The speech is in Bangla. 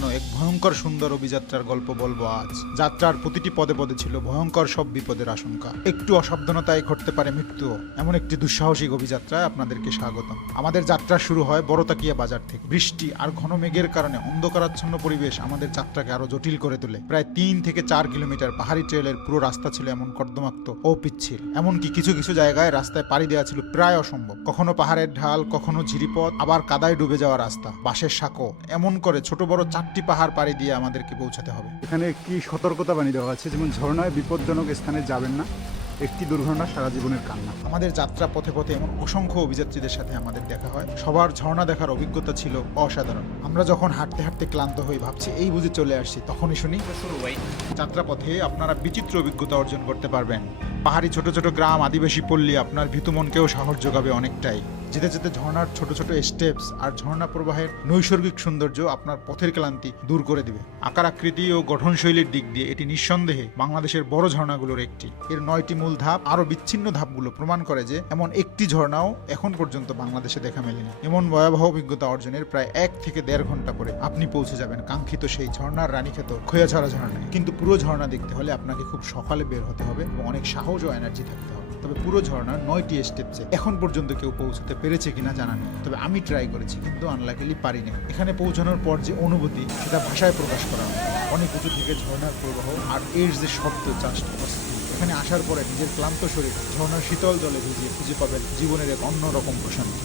লুকানো এক ভয়ঙ্কর সুন্দর অভিযাত্রার গল্প বলবো আজ। যাত্রার প্রতিটি পদে পদে ছিল ভয়ঙ্কর সব বিপদের আশঙ্কা। একটু অসাবধানতায় ঘটতে পারে মৃত্যু। এমন একটি দুঃসাহসিক অভিযাত্রায় আপনাদেরকে স্বাগতম। আমাদের যাত্রা শুরু হয় বড়তাকিয়া বাজার থেকে। বৃষ্টি আর ঘন মেঘের কারণে অন্ধকারাচ্ছন্ন পরিবেশ আমাদের যাত্রাকে আরো জটিল করে তোলে। প্রায় ৩ থেকে ৪ কিলোমিটার পাহাড়ি ট্রেলের পুরো রাস্তা ছিল এমন কর্দমাক্ত ও পিচ্ছিল। এমনকি কিছু কিছু জায়গায় রাস্তায় পাড়ি দেওয়া ছিল প্রায় অসম্ভব। কখনো পাহাড়ের ঢাল, কখনো ঝিরিপথ, আবার কাদায় ডুবে যাওয়া রাস্তা, বাঁশের সাঁকো, এমন করে ছোট বড় 4টি পাহাড় পাড়ি দিয়ে আমাদেরকে পৌঁছাতে হবে। এখানে একটি সতর্কতা বাণী দেওয়া আছে, যেমন ঝর্ণায় বিপজ্জনক স্থানে যাবেন না, একটি দুর্ঘটনা সারা জীবনের কান্না। আমাদের যাত্রা পথে পথে এমন অসংখ্য অভিযাত্রীদের সাথে আমাদের দেখা হয়। সবার ঝর্ণা দেখার অভিজ্ঞতা ছিল অসাধারণ। আমরা যখন হাঁটতে হাঁটতে ক্লান্ত হয়ে ভাবছি এই বুঝে চলে আসছি, তখনই শুনি যাত্রাপথে আপনারা বিচিত্র অভিজ্ঞতা অর্জন করতে পারবেন। পাহাড়ি ছোট ছোট গ্রাম, আদিবাসী পল্লী আপনার ভীতু মনকেও সাহস যোগাবে অনেকটাই। যেতে যেতে ঝর্ণার ছোট ছোট স্টেপস আর ঝর্ণা প্রবাহের নৈসর্গিক সৌন্দর্য আপনার পথের ক্লান্তি দূর করে দিবে। আকার আকৃতি ও গঠনশৈলীর দিক দিয়ে এটি নিঃসন্দেহে বাংলাদেশের বড় ঝর্ণাগুলোর একটি। এর 9টি মূল ধাপ আরও বিচ্ছিন্ন ধাপগুলো প্রমাণ করে যে এমন একটি ঝর্ণাও এখন পর্যন্ত বাংলাদেশে দেখা মেলেনি। এমন ভয়াবহ অভিজ্ঞতা অর্জনের প্রায় 1 থেকে 1.5 ঘন্টা পরে আপনি পৌঁছে যাবেন কাঙ্ক্ষিত সেই ঝর্ণার রানীক্ষেত খোয়াছড়া ঝর্ণায়। কিন্তু পুরো ঝর্ণা দেখতে হলে আপনাকে খুব সকালে বের হতে হবে এবং অনেক সাহস ও এনার্জি থাকতে হবে। তবে পুরো ঝর্ণার 9টি স্টেপসে এখন পর্যন্ত কেউ পৌঁছতে পেরেছে কিনা জানা নেই। তবে আমি ট্রাই করেছি, কিন্তু আনলাকিলি পারিনি। এখানে পৌঁছানোর পর যে অনুভূতি, সেটা ভাষায় প্রকাশ করা হয়। অনেক উঁচু থেকে ঝর্ণার প্রবাহ আর এর যে শব্দ, জাস্ট অস্থির। এখানে আসার পরে নিজের ক্লান্ত শরীর ঝর্ণার শীতল জলে ভিজিয়ে খুঁজে পাবেন জীবনের এক অন্যরকম প্রশান্তি।